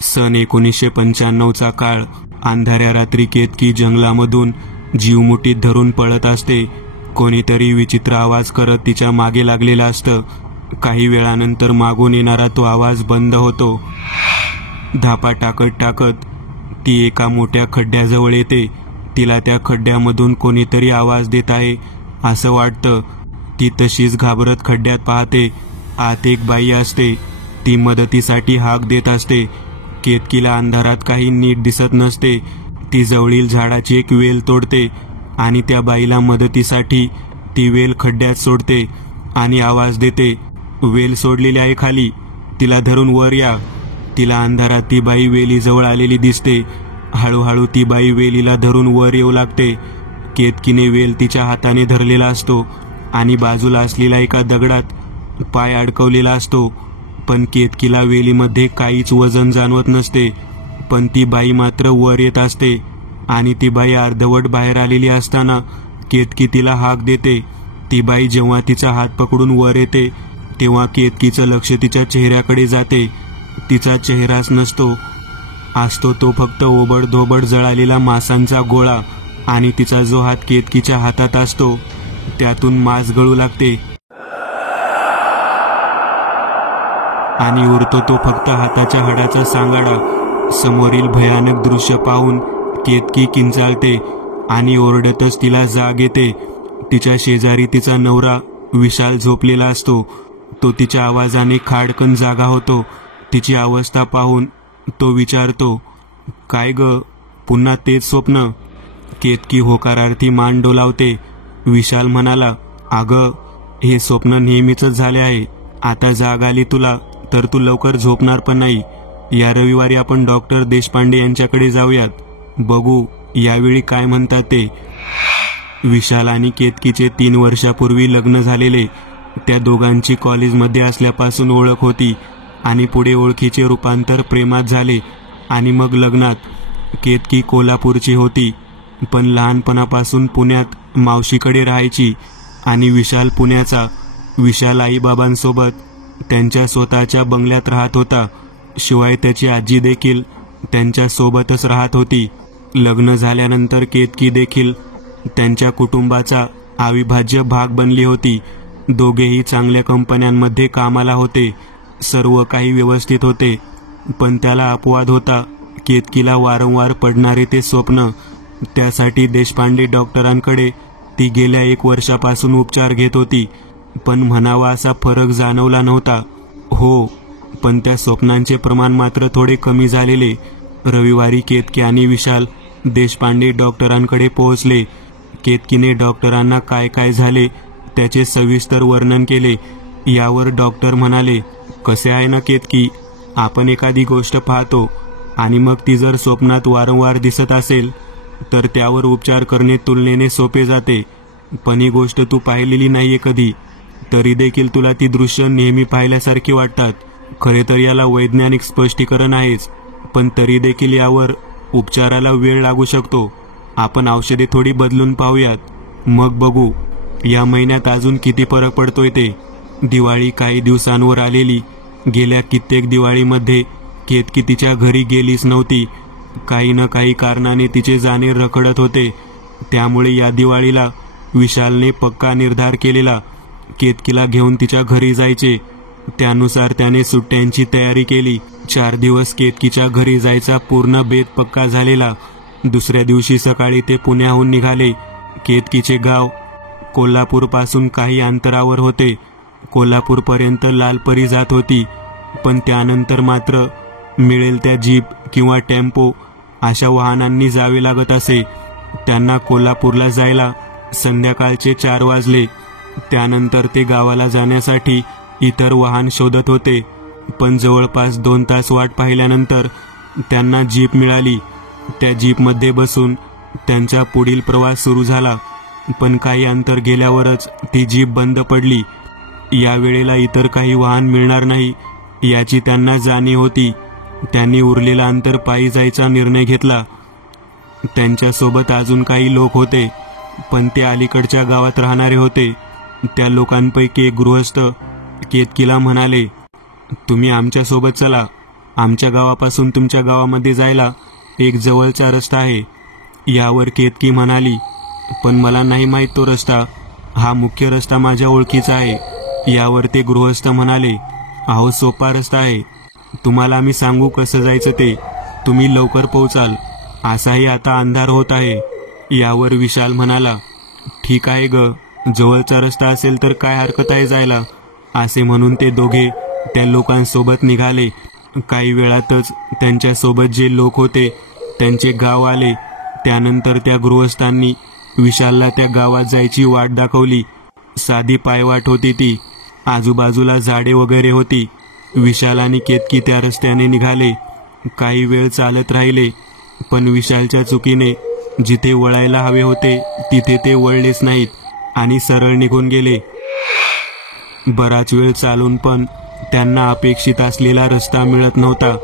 सन 1995चा काळ. अंधाऱ्या रात्री केतकी जंगलामधून जीव मुठीत धरून पळत असते. कोणीतरी विचित्र आवाज करत तिच्या मागे लागलेला असतं. काही वेळानंतर मागून येणारा तो आवाज बंद होतो. धापा टाकत टाकत ती एका मोठ्या खड्ड्याजवळ येते. तिला त्या खड्ड्यामधून कोणीतरी आवाज देत आहे असं वाटतं. ती तशीच घाबरत खड्ड्यात पाहते. आत एक बाई असते. ती मदतीसाठी हाक देत असते. केतकीला अंधारात काही नीट दिसत नसते. ती जवळील झाडाची एक वेल तोडते आणि त्या बाईला मदतीसाठी ती वेल खड्ड्यात सोडते आणि आवाज देते, वेल सोडलेली आहे खाली, तिला धरून वर या. तिला अंधारात ती बाई वेलीजवळ आलेली दिसते. हळूहळू ती बाई वेलीला धरून वर येऊ लागते. केतकीने वेल तिच्या हाताने धरलेला असतो आणि बाजूला असलेल्या एका दगडात पाय अडकवलेला असतो. पण केतकीला वेलीमध्ये काहीच वजन जाणवत नसते. पण ती बाई मात्र वर येत असते आणि ती बाई अर्धवट बाहेर आलेली असताना केतकी तिला हाक देते. ती बाई जेव्हा तिचा हात पकडून वर येते तेव्हा केतकीचं लक्ष तिच्या चेहऱ्याकडे जाते. तिचा चेहराच नसतो. असतो तो फक्त ओबडधोबड जळालेला मांसाचा गोळा आणि तिचा जो हात केतकीच्या हातात असतो त्यातून मांस गळू लागते आणि उरतो तो फक्त हाताच्या हाडाचा सांगाडा. समोरील भयानक दृश्य पाहून केतकी किंचाळते आणि ओरडतच तिला जाग येते. तिच्या शेजारी तिचा नवरा विशाल झोपलेला असतो. तो तिच्या आवाजाने खाडकन जागा होतो. तिची अवस्था पाहून तो विचारतो, काय ग, पुन्हा तेच स्वप्न? केतकी होकारार्थी मान डोलावते. विशाल म्हणाला, अगं, हे स्वप्न नेहमीच झाले आहे. आता जाग आली तुला तर तू लवकर झोपणार पण नाही. या रविवारी आपण डॉक्टर देशपांडे यांच्याकडे जाऊयात. बघू यावेळी काय म्हणतात ते. विशाल आणि केतकीचे 3 वर्षापूर्वी लग्न झालेले. त्या दोघांची कॉलेजमध्ये असल्यापासून ओळख होती आणि पुढे ओळखीचे रूपांतर प्रेमात झाले आणि मग लग्नात. केतकी कोल्हापूरची होती पण लहानपणापासून पुण्यात मावशीकडे राहायची आणि विशाल पुण्याचा. विशाल आईबाबांसोबत त्यांच्या स्वतःच्या बंगल्यात राहत होता. शिवाय त्याची आजी देखील त्यांच्या सोबतच राहत होती. लग्न झाल्यानंतर केतकी देखील त्यांच्या कुटुंबाचा अविभाज्य भाग बनली होती. दोघेही चांगल्या कंपन्यांमध्ये कामाला होते. सर्व काही व्यवस्थित होते. पण त्याला अपवाद होता. केतकीला वारंवार पडणारे ते स्वप्न. त्यासाठी देशपांडे डॉक्टरांकडे ती गेल्या 1 वर्षापासून उपचार घेत होती. पण म्हणावा असा फरक जाणवला नव्हता. हो, पण त्या स्वप्नांचे प्रमाण मात्र थोडे कमी झालेले. रविवारी केतकी आणि विशाल देशपांडे डॉक्टरांकडे पोहोचले. केतकीने डॉक्टरांना काय काय झाले त्याचे सविस्तर वर्णन केले. यावर डॉक्टर म्हणाले, कसे आहे ना केतकी, आपण एखादी गोष्ट पाहतो आणि मग ती जर स्वप्नात वारंवार दिसत असेल तर त्यावर उपचार करणे तुलनेने सोपे जाते. पण ही गोष्ट तू पाहिलेली नाहीये कधी, तरी देखील तुला ती दृश्य नेहमी पाहिल्यासारखी वाटतात. खरे तर याला वैज्ञानिक स्पष्टीकरण आहेच, पण तरी देखील यावर उपचाराला वेळ लागू शकतो. आपण औषधे थोडी बदलून पाहूयात, मग बघू या महिन्यात अजून किती फरक पडतोय ते. दिवाळी काही दिवसांवर आलेली. गेल्या कित्येक दिवाळीमध्ये केतकी तिच्या घरी गेलीच नव्हती. काही न काही कारणाने तिचे जाणे रखडत होते. त्यामुळे या दिवाळीला विशालने पक्का निर्धार केलेला, केतकीला घेऊन तिच्या घरी जायचे. त्यानुसार त्याने सुट्ट्यांची तयारी केली. 4 दिवस केतकीच्या घरी जायचा पूर्ण बेत पक्का झालेला. दुसऱ्या दिवशी सकाळी ते पुण्याहून निघाले. केतकीचे गाव कोल्हापूरपासून काही अंतरावर होते. कोल्हापूरपर्यंत लालपरी जात होती. पण त्यानंतर मात्र मिळेल त्या जीप किंवा टेम्पो अशा वाहनांनी जावे लागत असे. त्यांना कोल्हापूरला जायला संध्याकाळचे 4 वाजले. त्यानंतर ते गावाला जाण्यासाठी इतर वाहन शोधत होते. पण जवळपास 2 तास वाट पाहिल्यानंतर त्यांना जीप मिळाली. त्या जीपमध्ये बसून त्यांचा पुढील प्रवास सुरू झाला. पण काही अंतर गेल्यावरच ती जीप बंद पडली. या वेळेला इतर काही वाहन मिळणार नाही याची त्यांना जाणीव होती. त्यांनी उरलेला अंतर पायी जायचा निर्णय घेतला. त्यांच्यासोबत अजून काही लोक होते, पण ते अलीकडच्या गावात राहणारे होते. त्या लोकांपैकी एक गृहस्थ केतकीला म्हणाले, तुम्ही आमच्यासोबत चला, आमच्या गावापासून तुमच्या गावामध्ये जायला एक जवळचा रस्ता आहे. यावर केतकी म्हणाली, पण मला नाही माहीत तो रस्ता. हा मुख्य रस्ता माझ्या ओळखीचा आहे. यावर ते गृहस्थ म्हणाले, अहो सोपा रस्ता आहे. तुम्हाला आम्ही सांगू कसं जायचं ते. तुम्ही लवकर पोहोचाल. असाही आता अंधार होत आहे. यावर विशाल म्हणाला, ठीक आहे ग, जवळचा रस्ता असेल तर काय हरकत आहे जायला. असे म्हणून ते दोघे त्या लोकांसोबत निघाले. काही वेळातच त्यांच्यासोबत जे लोक होते त्यांचे गाव आले. त्यानंतर त्या गृहस्थांनी विशालला त्या गावात जायची वाट दाखवली. साधी पायवाट होती ती. आजूबाजूला झाडे वगैरे होती. विशाल आणि केतकी त्या रस्त्याने निघाले. काही वेळ चालत राहिले, पण विशालच्या चुकीने जिथे वळायला हवे होते तिथे ते वळलेच नाहीत आणि सरळ निघून गेले. बराच वेळ चालून पण त्यांना अपेक्षित असलेला रस्ता मिळत नव्हता.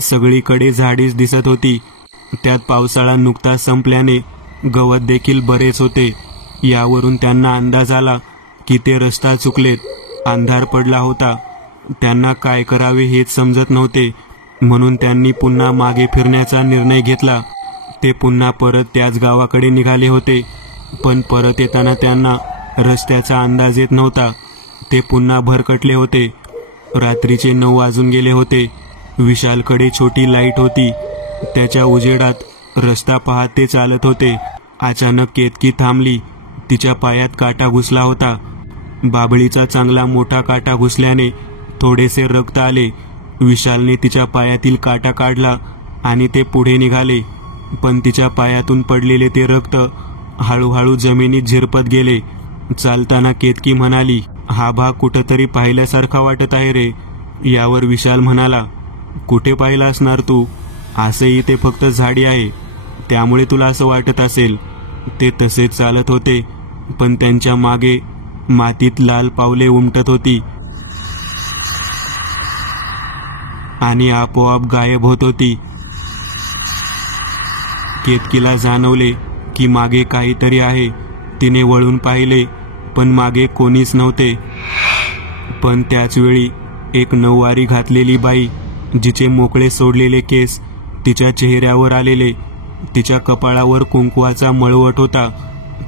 सगळीकडे झाडीच दिसत होती. त्यात पावसाळा नुकताच संपल्याने गवत देखील बरेच होते. यावरून त्यांना अंदाज आला की ते रस्ता चुकलेत. अंधार पडला होता. त्यांना काय करावे हेच समजत नव्हते. म्हणून त्यांनी पुन्हा मागे फिरण्याचा निर्णय घेतला. ते पुन्हा परत त्याच गावाकडे निघाले होते, पण परत येताना त्यांना रस्त्याचा अंदाज येत नव्हता. ते पुन्हा भरकटले होते. रात्रीचे 9 वाजून गेले होते. विशालकडे छोटी लाईट होती. त्याच्या उजेडात रस्ता पाहत ते चालत होते. अचानक केतकी थांबली. तिच्या पायात काटा घुसला होता. बाभळीचा चांगला मोठा काटा घुसल्याने थोडेसे रक्त आले. विशालने तिच्या पायातील काटा काढला आणि ते पुढे निघाले, पण तिच्या पायातून पडलेले ते रक्त हळूहळू जमिनीत झिरपत गेले. चालताना केतकी म्हणाली, हा भाग कुठंतरी पाहिल्यासारखा वाटत आहे रे. यावर विशाल म्हणाला, कुठे पाहिला असणार तू? असंही ते फक्त झाडी आहे, त्यामुळे तुला असं वाटत असेल. ते तसेच चालत होते, पण त्यांच्या मागे मातीत लाल पावले उमटत होती आणि आपोआप गायब होत होती. केतकीला जाणवले की मागे काहीतरी आहे. तिने वळून पाहिले, पण मागे कोणीच नव्हते. पण त्याच वेळी एक नऊवारी घातलेली बाई, जिचे मोकळे सोडलेले केस तिच्या चेहऱ्यावर आलेले, तिच्या कपाळावर कुंकवाचा मळवट होता.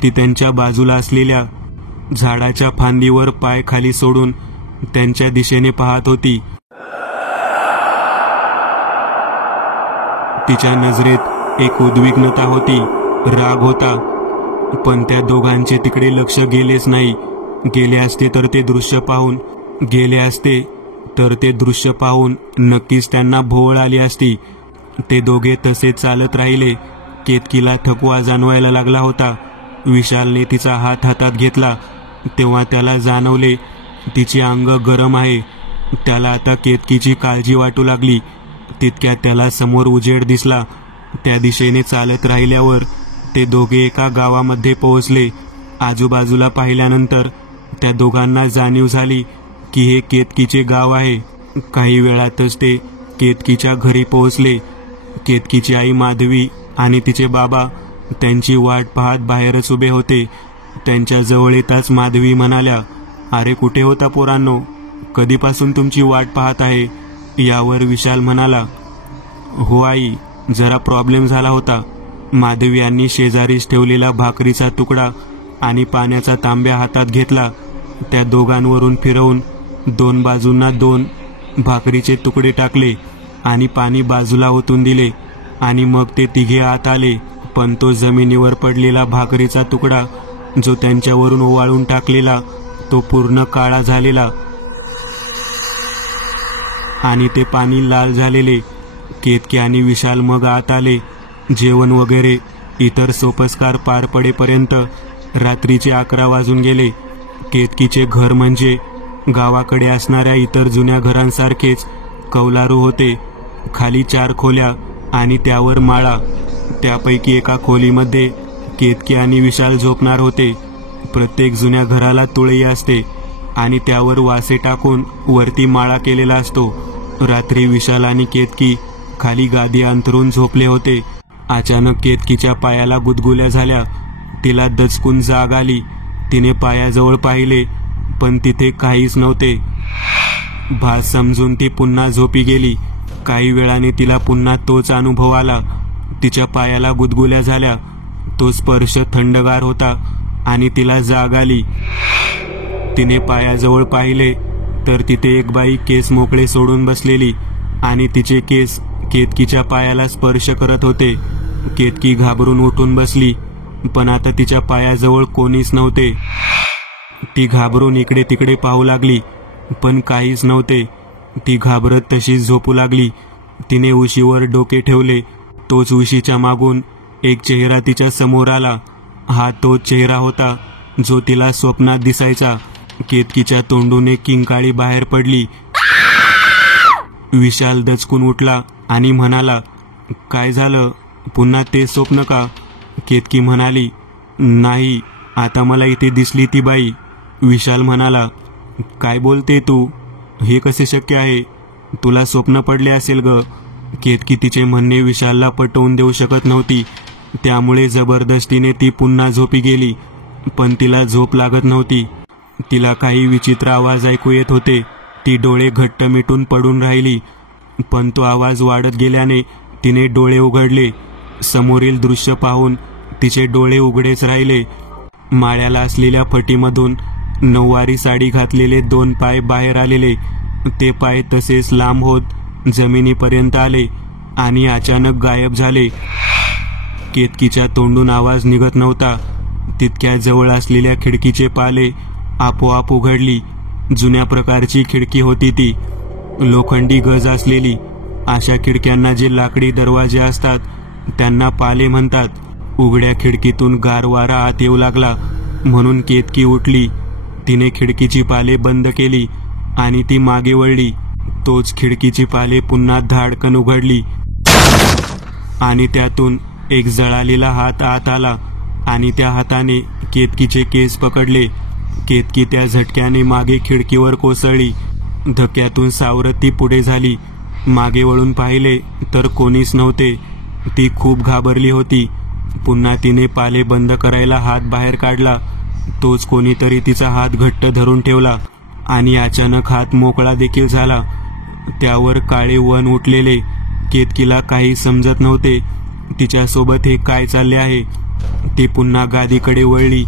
ती त्यांच्या बाजूला असलेल्या झाडाच्या फांदीवर पाय खाली सोडून त्यांच्या दिशेने पाहत होती. तिच्या नजरेत एक उद्विग्नता होती, राग होता. पण त्या दोघांचे तिकडे लक्ष गेलेच नाही. गेले असते तर ते दृश्य पाहून नक्कीच त्यांना भोवळ आली असती. ते दोघे तसेच चालत राहिले. केतकीला थकवा जाणवायला लागला होता. विशालने तिचा हात हातात घेतला तेव्हा त्याला जाणवले तिचे अंग गरम आहे. त्याला आता केतकीची काळजी वाटू लागली. तितक्यात त्याला समोर उजेड दिसला. त्या दिशेने चालत राहिल्यावर ते दोघे एका गावामध्ये पोहोचले. आजूबाजूला पाहिल्यानंतर त्या दोघांना जाणीव झाली की हे केतकीचे गाव आहे. काही वेळातच ते केतकीच्या घरी पोहोचले. केतकीची आई माधवी आणि तिचे बाबा त्यांची वाट पाहत बाहेरच उभे होते. त्यांच्या जवळ येताच माधवी म्हणाल्या, अरे कुठे होता पोरांनो? कधीपासून तुमची वाट पाहत आहे. यावर विशाल म्हणाला, हो आई, जरा प्रॉब्लेम झाला होता. माधवी यांनी शेजारीच ठेवलेला भाकरीचा तुकडा आणि पाण्याचा तांब्या हातात घेतला. त्या दोघांवरून फिरवून 2 बाजूंना 2 भाकरीचे तुकडे टाकले आणि पाणी बाजूला ओतून दिले आणि मग ते तिघे आत आले. पण तो जमिनीवर पडलेला भाकरीचा तुकडा जो त्यांच्यावरून ओवाळून टाकलेला तो पूर्ण काळा झालेला आणि ते पाणी लाल झालेले. केतकी आणि विशाल मग आत आले. जेवण वगैरे इतर सोपस्कार पार पडेपर्यंत रात्रीचे 11 वाजून गेले. केतकीचे घर म्हणजे गावाकडे असणाऱ्या इतर जुन्या घरांसारखेच कौलारू होते. खाली 4 खोल्या आणि त्यावर माळा. त्यापैकी एका खोलीमध्ये केतकी आणि विशाल झोपणार होते. प्रत्येक जुन्या घराला तुळई असते आणि त्यावर वासे टाकून वरती माळा केलेला असतो. रात्री विशाल आणि केतकी खाली गादी अंथरून झोपले होते. अचानक केतकीच्या पायाला गुदगुल्या झाल्या. तिला दचकून जाग आली. तिने पायाजवळ पाहिले, पण तिथे काहीच नव्हते. भास समजून ती पुन्हा झोपी गेली. काही वेळाने तिला पुन्हा तोच अनुभव आला. तिच्या पायाला गुदगुल्या झाल्या. तो स्पर्श थंडगार होता आणि तिला जाग आली. तिने पायाजवळ पाहिले तर तिथे एक बाई केस मोकळे सोडून बसलेली आणि तिचे केस केतकीच्या पायाला स्पर्श करत होते. केतकी घाबरून उठून बसली, पण आता तिच्या पायाजवळ कोणीच नव्हते. ती घाबरून इकडे तिकडे पाहू लागली, पण काहीच नव्हते. ती घाबरत तशीच झोपू लागली. तिने उशीवर डोके ठेवले. तोच उशीच्या मागून एक चेहरा तिच्या समोर आला. हा तोच चेहरा होता जो तिला स्वप्नात दिसायचा. केतकीच्या तोंडून एक किंकाळी बाहेर पडली. विशाल दचकून उठला आणि म्हणाला, काय झालं? पुन्हा ते स्वप्न का? केतकी म्हणाली, नाही, आता मला इथे दिसली ती बाई. विशाल म्हणाला, काय बोलते तू? हे कसे शक्य आहे? तुला स्वप्न पडले असेल ग. केतकी तिचे म्हणणे विशालला पटवून देऊ शकत नव्हती. त्यामुळे जबरदस्तीने ती पुन्हा झोपी गेली, पण तिला झोप लागत नव्हती. तिला काही विचित्र आवाज ऐकू येत होते. ती डोळे घट्ट मिटून पडून राहिली, पण तो आवाज वाढत गेल्याने तिने डोळे उघडले. समोरील दृश्य पाहून तिचे डोळे उघडेच राहिले. माळ्याला असलेल्या फटीमधून नऊवारी साडी घातलेले 2 पाय बाहेर आलेले. ते पाय तसेच लांब होत जमिनीपर्यंत आले आणि अचानक गायब झाले. केतकीच्या तोंडून आवाज निघत नव्हता. तितक्या जवळ असलेल्या खिडकीचे पाले आपोआप उघडली. जुन्या प्रकारची खिडकी होती ती, लोखंडी गज असलेली. अशा खिडक्यांना जे लाकडी दरवाजे असतात त्यांना पाले म्हणतात. उघड्या खिडकीतून गार वारा आत येऊ लागला, म्हणून केतकी उठली. तिने खिडकीची पाले बंद केली आणि ती मागे वळली. तोच खिडकीची पाले पुन्हा धाडकन उघडली आणि त्यातून एक जळालेला हात आत आला आणि त्या हाताने केतकीचे केस पकडले. केतकी त्या झटक्याने मागे खिडकीवर कोसळली. धक्क्यातून सावरत ती पुढे झाली. मागे वळून पाहिले तर कोणीच नव्हते. ती खूप घाबरली होती. पुन्हा तिने पाले बंद करायला हात बाहेर काढला. तोच कोणीतरी तिचा हात घट्ट धरून ठेवला आणि अचानक हात मोकळा देखील झाला. त्यावर काळे वन उठलेले. केतकीला काही समजत नव्हते. तिच्यासोबत हे काय चालले आहे? ती पुन्हा गादीकडे वळली.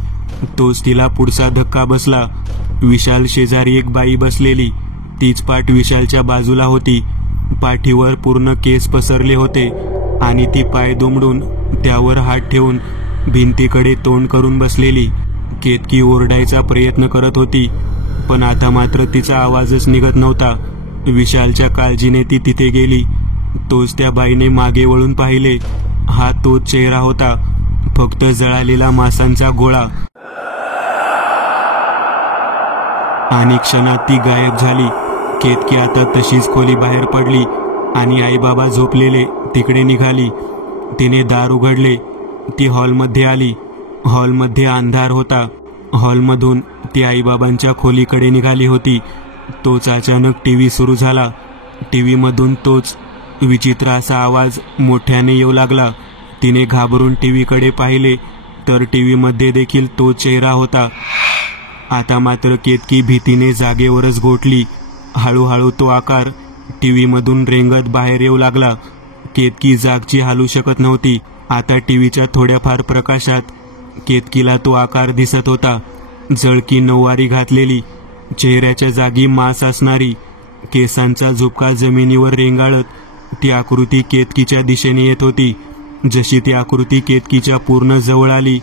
तोच तिला पुढचा धक्का बसला. विशाल शेजारी एक बाई बसलेली. तीच पाठ विशालच्या बाजूला होती. पाठीवर पूर्ण केस पसरले होते आणि ती पाय दुमडून त्यावर हात ठेवून भिंतीकडे तोंड करून बसलेली. केतकी ओरडायचा प्रयत्न करत होती, पण आता मात्र तिचा आवाजच निघत नव्हता. विशालच्या काळजीने ती तिथे गेली. तोच त्या बाईने मागे वळून पाहिले. हा तोच चेहरा होता, फक्त जळालेला मांसाचा गोळा. आणि क्षणात ती गायब झाली. केतकी आता तशीच खोली बाहेर पडली आणि आईबाबा झोपलेले तिकडे निघाली. तिने दार उघडले. ती हॉलमध्ये आली. हॉलमध्ये अंधार होता. हॉलमधून ती आईबाबांच्या खोलीकडे निघाली होती. तोच अचानक टीव्ही सुरू झाला. टीव्हीमधून तोच विचित्र असा आवाज मोठ्याने येऊ लागला. तिने घाबरून टीव्हीकडे पाहिले तर टीव्हीमध्ये देखील तो चेहरा होता. आता मात्र केतकी भीतीने जागेवरच गोठली. हळूहळू तो आकार टीव्हीमधून रेंगत बाहेर येऊ लागला. केतकी जागची हालू शकत नव्हती. आता टीव्हीच्या थोड्याफार प्रकाशात केतकीला तो आकार दिसत होता. जळकी नऊवारी घातलेली, चेहऱ्याच्या जागी मांस असणारी, केसांचा झुपका जमिनीवर रेंगाळत ती आकृती केतकीच्या दिशेने येत होती. जशी ती आकृती केतकीच्या पूर्ण जवळ आली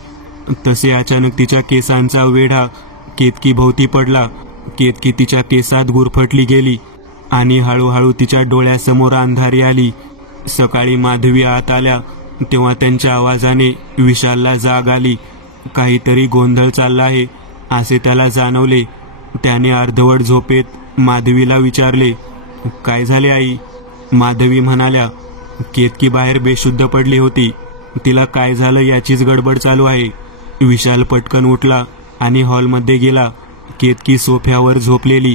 तसे अचानक तिच्या केसांचा वेढा केतकी भोवती पडला. केतकी तिच्या केसात गुरफटली गेली आणि हळूहळू तिच्या डोळ्यासमोर अंधारी आली. सकाळी माधवी आत आल्या तेव्हा त्यांच्या आवाजाने विशालला जाग आली. काहीतरी गोंधळ चालला आहे असे त्याला जाणवले. त्याने अर्धवट झोपेत माधवीला विचारले, काय झाले आई? माधवी म्हणाल्या, केतकी बाहेर बेशुद्ध पडली होती. तिला काय झालं याचीच गडबड चालू आहे. विशाल पटकन उठला आणि हॉलमध्ये गेला. केतकी सोफ्यावर झोपलेली.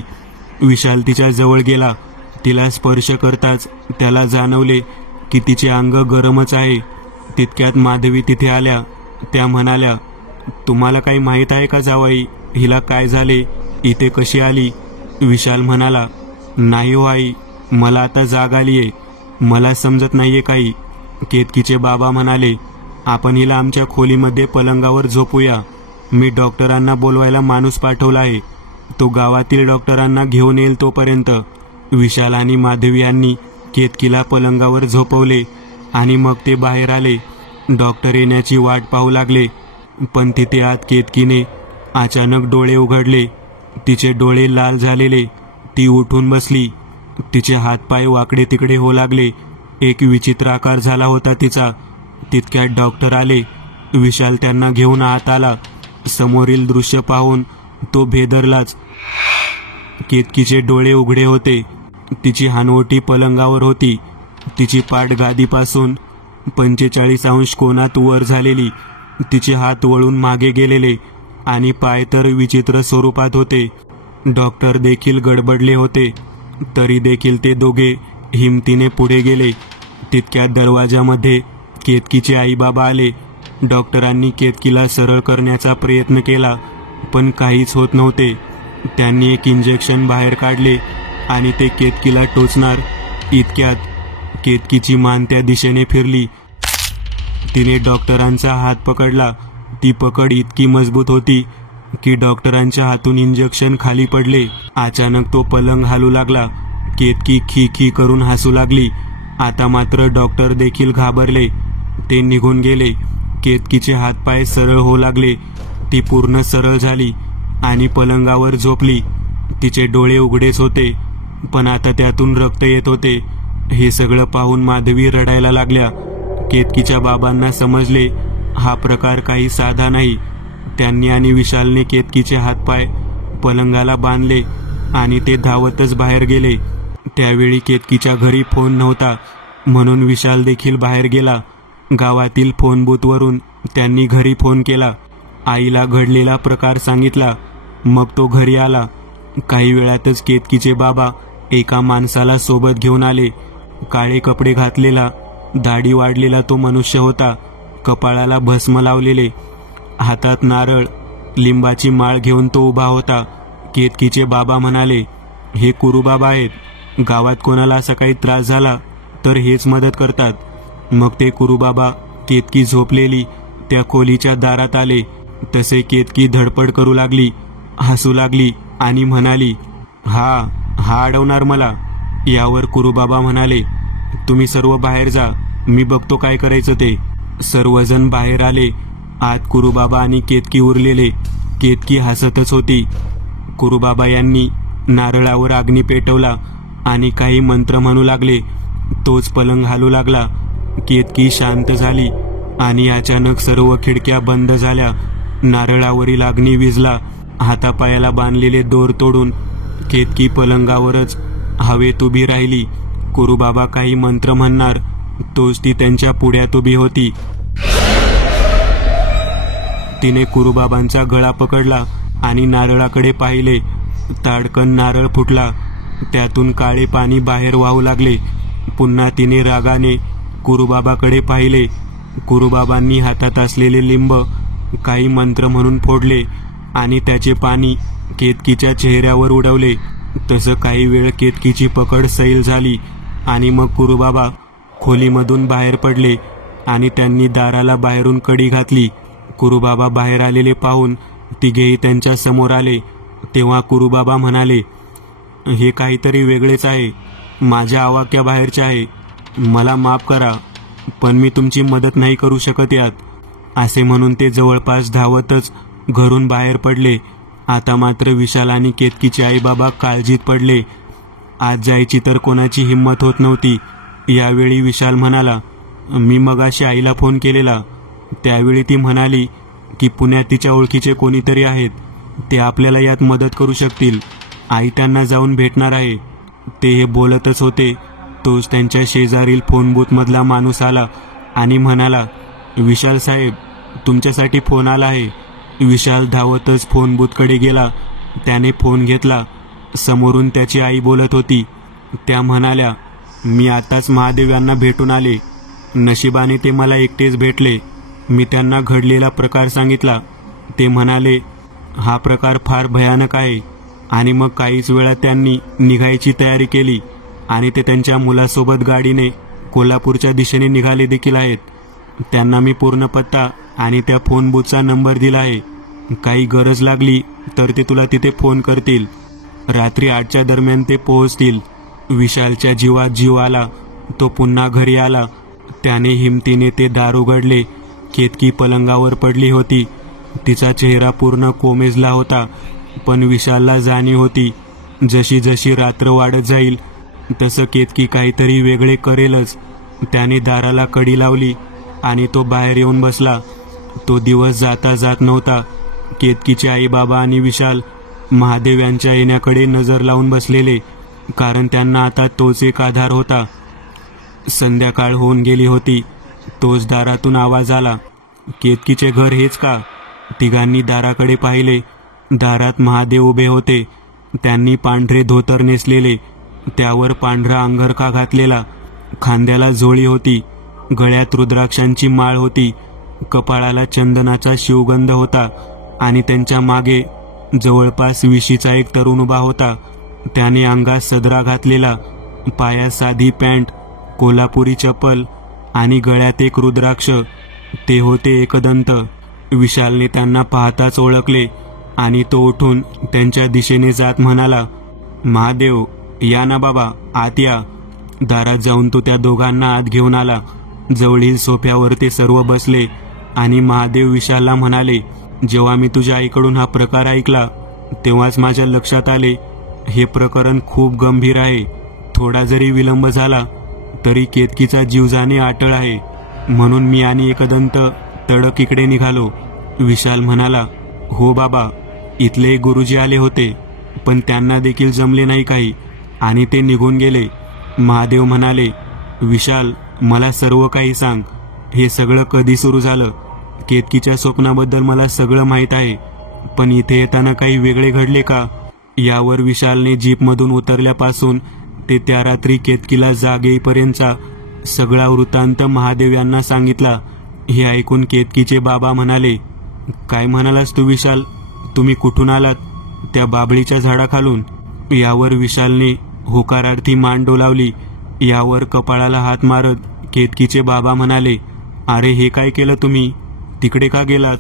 विशाल तिच्या जवळ गेला. तिला स्पर्श करताच त्याला जाणवले की तिचे अंग गरमच आहे. तितक्यात माधवी तिथे आल्या. त्या म्हणाल्या, तुम्हाला काही माहीत आहे का जावई? हिला काय झाले? इथे कशी आली? विशाल म्हणाला, नाही हो आई, मला आता जाग आलीये. मला समजत नाहीये काही. केतकीचे बाबा म्हणाले, आपण हिला आमच्या खोलीमध्ये पलंगावर झोपूया. मी डॉक्टरांना बोलवायला माणूस पाठवला आहे. तो गावातील डॉक्टरांना घेऊन येईल तोपर्यंत. विशाल आणि माधवी यांनी केतकीला पलंगावर झोपवले आणि मग ते बाहेर आले. डॉक्टर येण्याची वाट पाहू लागले. पण तिथे आत केतकीने अचानक डोळे उघडले. तिचे डोळे लाल झालेले. ती उठून बसली. तिचे हातपाय वाकडे तिकडे होऊ लागले. एक विचित्र आकार झाला होता तिचा. तितक्यात डॉक्टर आले. विशाल त्यांना घेऊन आत आला. समोरील दृश्य पाहून तो भेदरलाच. केतकीचे डोळे उघडे होते. तिची हानवटी पलंगावर होती. तिची पाठ गादीपासून 45 अंश कोनात वर झालेली. तिचे हात वळून मागे गेलेले आणि पाय तर विचित्र स्वरूपात होते. डॉक्टर देखील गडबडले होते. तरी देखील ते दोघे हिमतीने पुढे गेले. तितक्यात दरवाजामध्ये केतकीचे आई बाबा आले. डॉक्टरांनी केतकीला सरळ करण्याचा प्रयत्न केला, पण काहीच होत नव्हते. त्यांनी एक इंजेक्शन बाहेर काढले आणि ते केतकीला टोचणार इतक्यात केतकीची मान त्या दिशेने फिरली. तिने डॉक्टरांचा हात पकडला. ती पकड इतकी मजबूत होती की डॉक्टरांच्या हातून इंजेक्शन खाली पडले. अचानक तो पलंग हालू लागला. केतकी खी खी करून हसू लागली. आता मात्र डॉक्टर देखील घाबरले. ते निघून गेले. केतकीचे हातपाय सरळ होऊ लागले. ती पूर्ण सरळ झाली आणि पलंगावर झोपली. तिचे डोळे उघडेच होते, पण आता त्यातून रक्त येत होते. हे सगळं पाहून माधवी रडायला लागल्या. केतकीच्या बाबांना समजले हा प्रकार काही साधा नाही. त्यांनी आणि विशालने केतकीचे हातपाय पलंगाला बांधले आणि ते धावतच बाहेर गेले. त्यावेळी केतकीच्या घरी फोन नव्हता, म्हणून विशाल देखील बाहेर गेला. गावातील फोन बूथवरून त्यांनी घरी फोन केला. आईला घडलेला प्रकार सांगितला. मग तो घरी आला. काही वेळातच केतकीचे बाबा एका माणसाला सोबत घेऊन आले. काळे कपडे घातलेला, दाढी वाढलेला तो मनुष्य होता. कपाळाला भस्म लावलेले, हातात नारळ, लिंबाची माळ घेऊन तो उभा होता. केतकीचे बाबा म्हणाले, हे कुरुबाबा आहेत. गावात कोणाला असा काही त्रास झाला तर हेच मदत करतात. मग ते कुरुबाबा केतकी झोपलेली त्या खोलीच्या दारात आले. तसे केतकी धडपड करू लागली, हसू लागली आणि म्हणाली, हा अडवणार मला. यावर कुरुबाबा म्हणाले, तुम्ही सर्व बाहेर जा, मी बघतो काय करायचं ते. सर्वजण बाहेर आले. आत कुरुबाबा आणि केतकी उरलेले. केतकी हसतच होती. कुरुबाबा यांनी नारळावर अग्नी पेटवला आणि काही मंत्र म्हणू लागले. तोच पलंग हालू लागला. केतकी शांत झाली आणि अचानक सर्व खिडक्या बंद झाल्या. नारळावरील अग्नी विझला. हातापायाला बांधलेले दोर तोडून केतकी पलंगावरच हवेत उभी राहिली. कुरुबाबा काही मंत्र म्हणणार, तोच ती त्यांच्या पुढ्यात उभी होती. तिने कुरुबाबांचा गळा पकडला आणि नारळाकडे पाहिले. ताडकन नारळ फुटला. त्यातून काळे पाणी बाहेर वाहू लागले. पुन्हा तिने रागाने कुरुबाबाकडे पाहिले. कुरुबाबांनी हातात असलेले लिंब काही मंत्र म्हणून फोडले आणि त्याचे पाणी केतकीच्या चेहऱ्यावर उडवले. तसं काही वेळ केतकीची पकड सैल झाली आणि मग कुरुबाबा खोलीमधून बाहेर पडले आणि त्यांनी दाराला बाहेरून कडी घातली. कुरुबाबा बाहेर आलेले पाहून तिघेही त्यांच्या समोर आले. तेव्हा कुरुबाबा म्हणाले, हे काहीतरी वेगळेच आहे. माझ्या आवाक्याबाहेरचे आहे. मला माफ करा, पण मी तुमची मदत नाही करू शकत यात. असे म्हणून ते जवळपास धावतच घरून बाहेर पडले. आता मात्र विशाल आणि केतकीचे आई बाबा काळजीत पडले. आज जायची तर कोणाची हिंमत होत नव्हती. यावेळी विशाल म्हणाला, मी मगाशी आईला फोन केलेला. त्यावेळी ती म्हणाली की पुण्यात तिच्या ओळखीचे कोणीतरी आहेत. ते आपल्याला यात मदत करू शकतील. आई त्यांना जाऊन भेटणार आहे. ते हे बोलतच होते, तोच त्यांच्या शेजारील फोन बूथमधला माणूस आला आणि म्हणाला, विशाल साहेब, तुमच्यासाठी फोन आला आहे. विशाल धावतच फोन बूथकडे गेला. त्याने फोन घेतला. समोरून त्याची आई बोलत होती. त्या म्हणाल्या, मी आताच महादेव यांना भेटून आले. नशिबाने ते मला एकटेच भेटले. मी त्यांना घडलेला प्रकार सांगितला. ते म्हणाले, हा प्रकार फार भयानक आहे. आणि मग काहीच वेळात त्यांनी निघायची तयारी केली आणि ते त्यांच्या मुलासोबत गाडीने कोल्हापूरच्या दिशेने निघाले देखील आहेत. त्यांना मी पूर्ण पत्ता आणि त्या फोन बूथचा नंबर दिला आहे. काही गरज लागली तर ते तुला तिथे फोन करतील. रात्री 8च्या दरम्यान ते पोहोचतील. विशालच्या जीवात जीव आला. तो पुन्हा घरी आला. त्याने हिमतीने ते दार उघडले. केतकी पलंगावर पडली होती. तिचा चेहरा पूर्ण कोमेजला होता. पण विशालला जाणीव होती, जशी जशी रात्र वाढत जाईल तसं केतकी काहीतरी वेगळे करेलच. त्याने दाराला कडी लावली आणि तो बाहेर येऊन बसला. तो दिवस जाता जात नव्हता. केतकीचे आई बाबा आणि विशाल महादेव यांच्या येण्याकडे नजर लावून बसलेले, कारण त्यांना आता तोच एक आधार होता. संध्याकाळ होऊन गेली होती. तोच दारातून आवाज आला. केतकीचे घर हेच का? तिघांनी दाराकडे पाहिले. दारात महादेव उभे होते. त्यांनी पांढरे धोतर नेसलेले, त्यावर पांढरा अंगरखा घातलेला. खांद्याला झोळी होती. गळ्यात रुद्राक्षांची माळ होती. कपाळाला चंदनाचा शिवगंध होता. आणि त्यांच्या मागे जवळपास 20चा एक तरुण उभा होता. त्याने अंगात सदरा घातलेला, पायात साधी पॅन्ट, कोल्हापुरी चप्पल आणि गळ्यात एक रुद्राक्ष. ते होते एकदंत. विशालने त्यांना पाहताच ओळखले आणि तो उठून त्यांच्या दिशेने जात म्हणाला, महादेव, या ना बाबा, आत या. दारात जाऊन तो त्या दोघांना आत घेऊन आला. जवळील सोफ्यावर ते सर्व बसले आणि महादेव विशालला म्हणाले, जेव्हा मी तुझ्या आईकडून हा प्रकार ऐकला तेव्हाच माझ्या लक्षात आले, हे प्रकरण खूप गंभीर आहे. थोडा जरी विलंब झाला तरी केतकीचा जीव जाणे अटळ आहे. म्हणून मी आणि एकदंत तडक इकडे निघालो. विशाल म्हणाला, हो बाबा, इथले गुरुजी आले होते, पण त्यांना देखील जमले नाही काही आणि ते निघून गेले. महादेव म्हणाले, विशाल, मला सर्व काही सांग. हे सगळं कधी सुरू झालं? केतकीच्या स्वप्नाबद्दल मला सगळं माहीत आहे, पण इथे येताना काही वेगळे घडले का? यावर विशालने जीपमधून उतरल्यापासून ते त्या रात्री केतकीला जाग येईपर्यंतचा सगळा वृत्तांत महादेव यांना सांगितला. हे ऐकून केतकीचे बाबा म्हणाले, काय म्हणालास तू विशाल? तुम्ही कुठून आलात? त्या बाभळीच्या झाडाखालून? यावर विशालने होकारार्थी मान डोलावली. यावर कपाळाला हात मारत केतकीचे बाबा म्हणाले, अरे हे काय केलं तुम्ही? तिकडे का गेलात?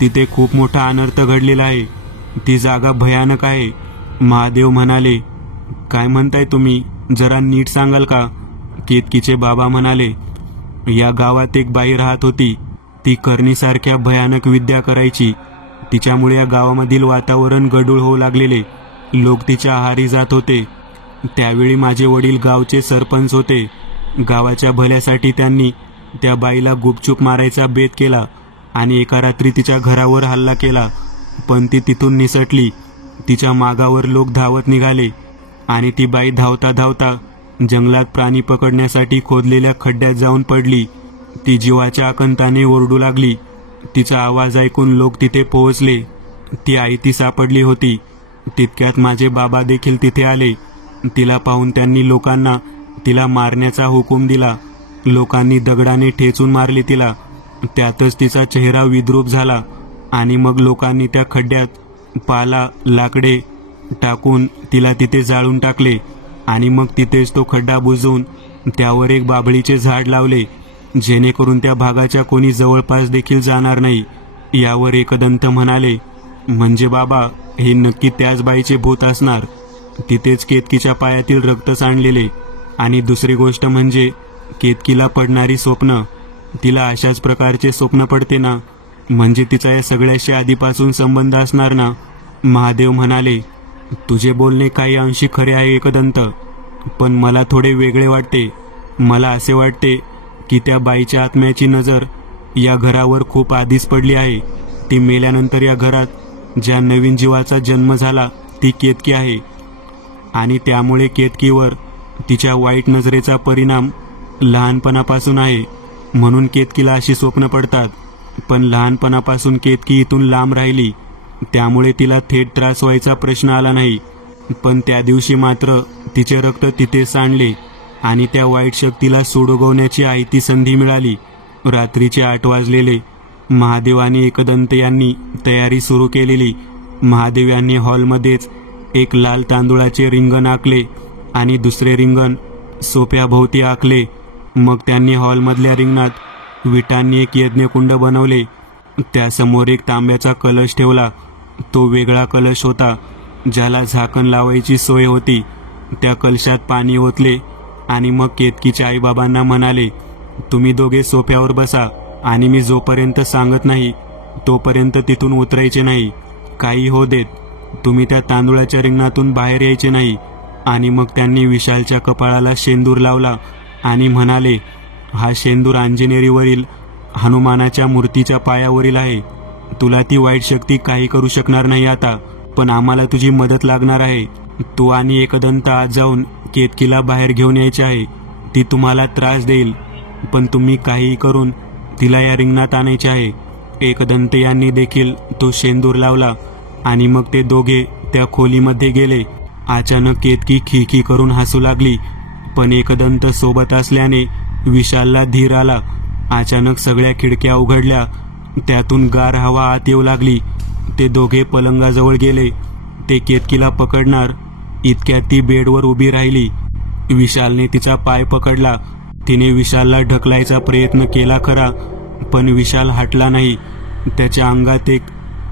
तिथे खूप मोठा अनर्थ घडलेला आहे. ती जागा भयानक आहे. महादेव म्हणाले, काय म्हणताय तुम्ही? जरा नीट सांगाल का? केतकीचे बाबा म्हणाले, या गावात एक बाई राहत होती. ती कर्णीसारख्या भयानक विद्या करायची. तिच्यामुळे या गावामधील वातावरण गढूळ होऊ लागलेले. लोक तिच्या आहारी जात होते. त्यावेळी माझे वडील गावचे सरपंच होते. गावाच्या भल्यासाठी त्यांनी त्या बाईला गुपचूप मारायचा बेत केला आणि एका रात्री तिच्या घरावर हल्ला केला. पण ती तिथून निसटली. तिच्या मागावर लोक धावत निघाले आणि ती बाई धावता धावता जंगलात प्राणी पकडण्यासाठी खोदलेल्या खड्ड्यात जाऊन पडली. ती जीवाच्या आकंताने ओरडू लागली. तिचा आवाज ऐकून लोक तिथे पोहोचले. ती आयती सापडली होती. तितक्यात माझे बाबा देखील तिथे आले. तिला पाहून त्यांनी लोकांना तिला मारण्याचा हुकूम दिला. लोकांनी दगडाने ठेचून मारली तिला. त्यातच तिचा चेहरा विद्रूप झाला आणि मग लोकांनी त्या खड्ड्यात पाला, लाकडे टाकून तिला तिथे जाळून टाकले आणि मग तिथेच तो खड्डा बुजवून त्यावर एक बाभळीचे झाड लावले, जेणेकरून त्या भागाच्या कोणी जवळपास देखील जाणार नाही. यावर एकदंत म्हणाले, म्हणजे बाबा, हे नक्की त्याच बाईचे भूत असणार. तिथेच केतकीच्या पायातील रक्त सांडलेले. आणि दुसरी गोष्ट म्हणजे केतकीला पडणारी स्वप्न. तिला अशाच प्रकारचे स्वप्न पडते ना? म्हणजे तिचा या सगळ्याशी आधीपासून संबंध असणार ना? महादेव म्हणाले, तुझे बोलणे काही अंशी खरे आहे एकदंत, पण मला थोडे वेगळे वाटते. मला असे वाटते की त्या बाईच्या आत्म्याची नजर या घरावर खूप आधीच पडली आहे. ती मेल्यानंतर या घरात ज्या नवीन जीवाचा जन्म झाला ती केतकी आहे आणि त्यामुळे केतकीवर तिच्या वाईट नजरेचा परिणाम लहानपणापासून आहे. म्हणून केतकीला अशी स्वप्न पडतात. पण लहानपणापासून केतकी इथून लांब राहिली, त्यामुळे तिला थेट त्रास व्हायचा प्रश्न आला नाही. पण त्या दिवशी मात्र तिचे रक्त तिथे सांडले आणि त्या वाईट शक्तीला सोडवण्याची आयती संधी मिळाली. रात्रीचे 8 वाजलेले. महादेव आणि एकदंत यांनी तयारी सुरू केलेली. महादेव यांनी हॉलमध्येच एक लाल तांदुळाचे रिंगण आखले आणि दुसरे रिंगण सोफ्याभोवती आखले. मग त्यांनी हॉलमधल्या रिंगणात विटांनी एक यज्ञकुंड बनवले. त्यासमोर एक तांब्याचा कलश ठेवला. तो वेगळा कलश होता ज्याला झाकण लावायची सोय होती. त्या कलशात पाणी ओतले आणि मग केतकीच्या आईबाबांना म्हणाले, तुम्ही दोघे सोफ्यावर बसा आणि मी जोपर्यंत सांगत नाही तोपर्यंत तिथून उतरायचे नाही. काही हो देत, तुम्ही त्या तांदुळाच्या रिंगणातून बाहेर यायचे नाही. आणि मग त्यांनी विशालच्या कपाळाला शेंदूर लावला आणि म्हणाले, हा शेंदूर अंजनेरीवरील हनुमानाच्या मूर्तीच्या पायावरील आहे. तुला ती वाईट शक्ती काही करू शकणार नाही आता, पण आम्हाला तुझी मदत लागणार आहे. तू आणि एकदंत आज जाऊन केतकीला बाहेर घेऊन यायचे आहे. ती तुम्हाला त्रास देईल, पण तुम्ही काहीही करून तिला या रिंगणात आणायचे आहे. एकदंत यांनी देखील तो शेंदूर लावला आणि मग ते दोघे त्या खोलीमध्ये गेले. अचानक केतकी खिळखिळ करून हसू लागली, पण एकदंत सोबत असल्याने विशालला धीर आला. अचानक सगळ्या खिडक्या उघडल्या, त्यातून गार हवा आत येऊ लागली. ते दोघे पलंगाजवळ गेले. ते केतकीला पकडणार इतक्यात ती बेडवर उभी राहिली. विशालने तिचा पाय पकडला. तिने विशालला ढकलायचा प्रयत्न केला खरा, पण विशाल हटला नाही. त्याच्या अंगात एक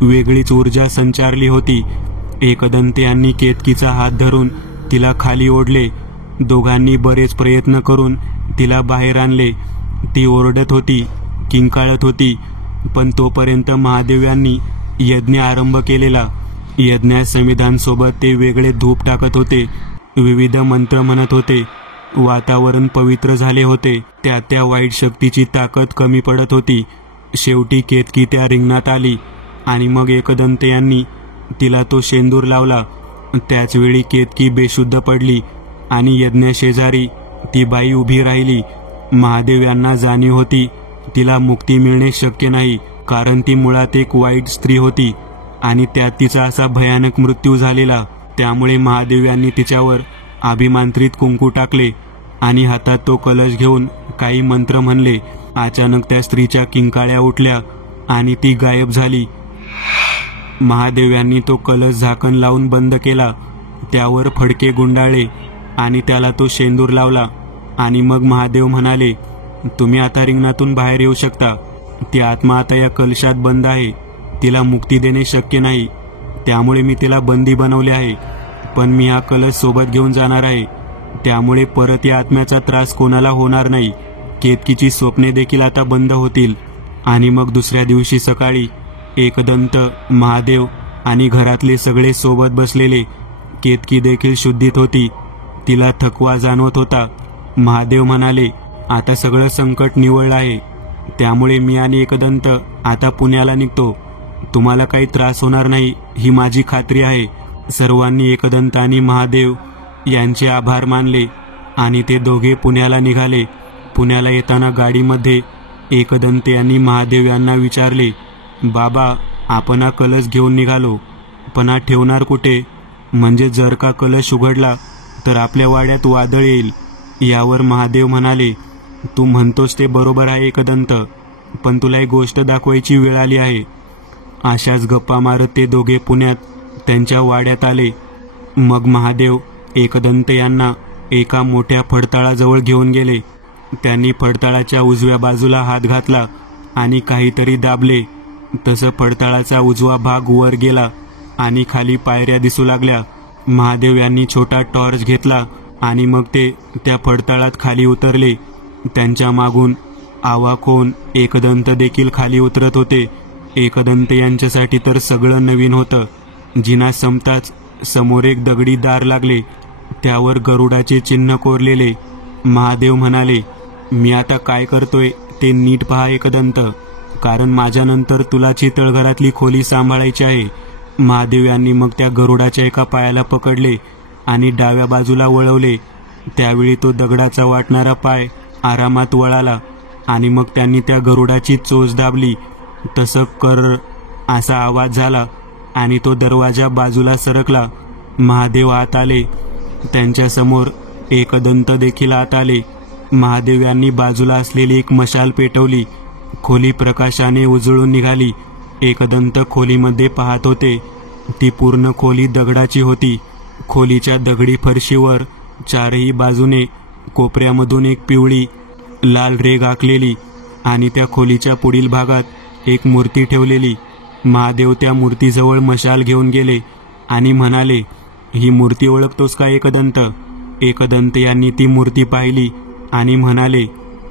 वेगळीच ऊर्जा संचारली होती. एकदंत यांनी केतकीचा हात धरून तिला खाली ओढले. दोघांनी बरेच प्रयत्न करून तिला बाहेर आणले. ती ओरडत होती, किंकाळत होती, पण तोपर्यंत महादेव यांनी यज्ञ आरंभ केलेला. यज्ञात संविधानसोबत ते वेगळे धूप टाकत होते, विविध मंत्र म्हणत होते. वातावरण पवित्र झाले होते. त्या वाईट शक्तीची ताकद कमी पडत होती. शेवटी केतकी त्या रिंगणात आली आणि मग एकदंत यांनी तिला तो शेंदूर लावला. त्याचवेळी केतकी बेशुद्ध पडली आणि यज्ञशेजारी ती बाई उभी राहिली. महादेव यांना जाणीव होती तिला मुक्ती मिळणे शक्य नाही, कारण ती मुळात एक वाईट स्त्री होती आणि त्यात तिचा असा भयानक मृत्यू झालेला. त्यामुळे महादेव यांनी तिच्यावर अभिमंत्रित कुंकू टाकले आणि हातात तो कलश घेऊन काही मंत्र म्हणले. अचानक त्या स्त्रीच्या किंकाळ्या उठल्या आणि ती गायब झाली. महादेव यांनी तो कलश झाकण लावून बंद केला. त्यावर फडके गुंडाळले आणि त्याला तो शेंदूर लावला. आणि मग महादेव म्हणाले, तुम्ही आता रिंगणातून बाहेर येऊ शकता. ती आत्मा आता या कलशात बंद आहे. तिला मुक्ती देणे शक्य नाही, त्यामुळे मी तिला बंदी बनवले आहे. पण मी हा कलश सोबत घेऊन जाणार आहे, त्यामुळे परत या आत्म्याचा त्रास कोणाला होणार नाही. केतकीची स्वप्ने देखील आता बंद होतील. आणि मग दुसऱ्या दिवशी सकाळी एकदंत, महादेव आणि घरातले सगळे सोबत बसलेले. केतकी देखील शुद्धीत होती. तिला थकवा जाणवत होता. महादेव म्हणाले, आता सगळं संकट निवळलं आहे, त्यामुळे मी आणि एकदंत आता पुण्याला निघतो. तुम्हाला काही त्रास होणार नाही ही माझी खात्री आहे. सर्वांनी एकदंत आणि महादेव यांचे आभार मानले आणि ते दोघे पुण्याला निघाले. पुण्याला येताना गाडीमध्ये एकदंत यांनी महादेव यांना विचारले, बाबा, आपण हा कलश घेऊन निघालो, पण हा ठेवणार कुठे? म्हणजे जर का कलश उघडला तर आपल्या वाड्यात वादळ येईल. यावर महादेव म्हणाले, तू म्हणतोस ते बरोबर आहे एकदंत, पण तुला एक गोष्ट दाखवायची वेळ आली आहे. अशाच गप्पा मारत ते दोघे पुण्यात त्यांच्या वाड्यात आले. मग महादेव एकदंत यांना एका मोठ्या फडताळाजवळ घेऊन गेले. त्यांनी फडताळाच्या उजव्या बाजूला हात घातला आणि काहीतरी दाबले. तसं फडताळाचा उजवा भाग वर गेला आणि खाली पायऱ्या दिसू लागल्या. महादेव यांनी छोटा टॉर्च घेतला आणि मग ते त्या फडताळात खाली उतरले. त्यांच्या मागून आवाखोन एकदंत देखील खाली उतरत होते. एकदंत यांच्यासाठी तर सगळं नवीन होतं. जिना संपताच समोर एक दगडी दार लागले. त्यावर गरुडाचे चिन्ह कोरलेले. महादेव म्हणाले, मी आता काय करतोय ते नीट पहा एकदंत, कारण माझ्यानंतर तुलाची तळघरातली खोली सांभाळायची आहे. महादेव यांनी मग त्या गरुडाच्या एका पायाला पकडले आणि डाव्या बाजूला वळवले. त्यावेळी तो दगडाचा वाटणारा पाय आरामात वळाला आणि मग त्यांनी त्या गरुडाची चोच दाबली. तसं कर असा आवाज झाला आणि तो दरवाजा बाजूला सरकला. महादेव आत आले. त्यांच्यासमोर एकदंत देखील आत आले. महादेव यांनी बाजूला असलेली एक मशाल पेटवली. खोली प्रकाशाने उजळून निघाली. एकदंत खोलीमध्ये पाहत होते. ती पूर्ण खोली दगडाची होती. खोलीच्या दगडी फरशीवर चारही बाजूने कोपऱ्यामधून एक पिवळी लाल रेघ आखलेली आणि त्या खोलीच्या पुढील भागात एक मूर्ती ठेवलेली. महादेव त्या मूर्तीजवळ मशाल घेऊन गेले आणि म्हणाले, ही मूर्ती ओळखतोस का एकदंत? एकदंत यांनी ती मूर्ती पाहिली आणि म्हणाले,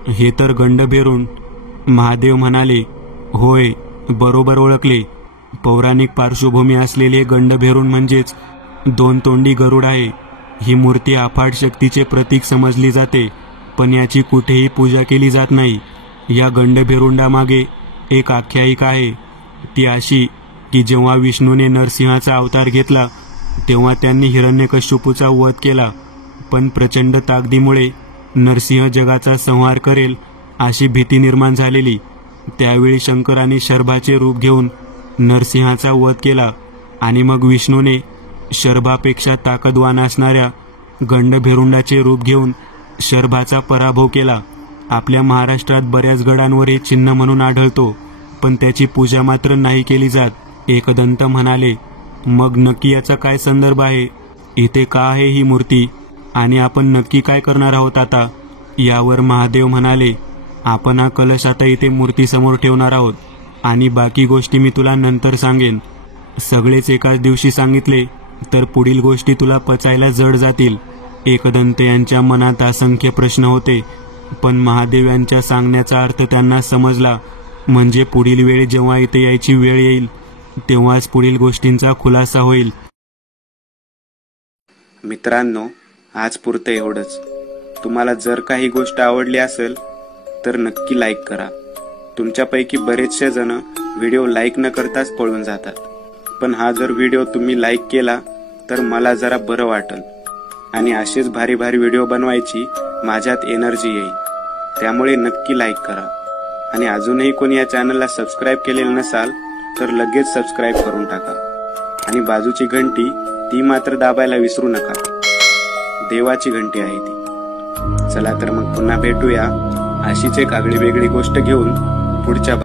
हे तर गंडभेरुंड. महादेव म्हणाले, होय, बरोबर ओळखले. पौराणिक पार्श्वभूमी असलेले गंडभेरुंड म्हणजेच 2 तोंडी गरुड आहे. ही मूर्ती अफाट शक्तीचे प्रतीक समजली जाते, पण याची कुठेही पूजा केली जात नाही. या गंडभेरुंडामागे एक आख्यायिका आहे. ती अशी की जेव्हा विष्णूने नरसिंहाचा अवतार घेतला तेव्हा त्यांनी हिरण्यकश्यपूचा वध केला, पण प्रचंड ताकदीमुळे नरसिंह जगाचा संहार करेल अशी भीती निर्माण झालेली. त्यावेळी शंकराने शर्भाचे रूप घेऊन नरसिंहाचा वध केला आणि मग विष्णूने शर्भापेक्षा ताकदवान असणाऱ्या गंडभेरुंडाचे रूप घेऊन शर्भाचा पराभव केला. आपल्या महाराष्ट्रात बऱ्याच गडांवर हे चिन्ह म्हणून आढळतो, पण त्याची पूजा मात्र नाही केली जात. एकदंत म्हणाले, मग नक्की याचा काय संदर्भ आहे? इथे का आहे ही मूर्ती आणि आपण नक्की काय करणार आहोत आता? यावर महादेव म्हणाले, आपण हा कलश आता इथे मूर्तीसमोर ठेवणार आहोत आणि बाकी गोष्टी मी तुला नंतर सांगेन. सगळेच एकाच दिवशी सांगितले तर पुढील गोष्टी तुला पचायला जड जातील. एकदंत यांच्या मनात असंख्य प्रश्न होते, पण महादेव यांच्या सांगण्याचा अर्थ त्यांना समजला. म्हणजे पुढील वेळी जेव्हा इथे यायची वेळ येईल तेव्हाच पुढील गोष्टींचा खुलासा होईल. मित्रांनो, आज पुरतं एवढंच. तुम्हाला जर काही गोष्ट आवडली असेल तर नक्की लाईक करा. तुमच्यापैकी बरेचसे जण व्हिडिओ लाईक न करताच पळून जातात, पण हा जर व्हिडिओ तुम्ही लाईक केला तर मला जरा बरं वाटेल आणि असेच भारी भारी व्हिडिओ बनवायची माझ्यात एनर्जी येईल. त्यामुळे नक्की लाईक करा आणि अजूनही कोणी या चॅनलला सबस्क्राईब केलेलं नसाल तर लगेच सबस्क्राईब करून टाका आणि बाजूची घंटी ती मात्र दाबायला विसरू नका. देवाची घंटी आहे ती. चला तर मग पुन्हा भेटूया अशीच एक आगळी वेगळी गोष्ट घेऊन पुढच्या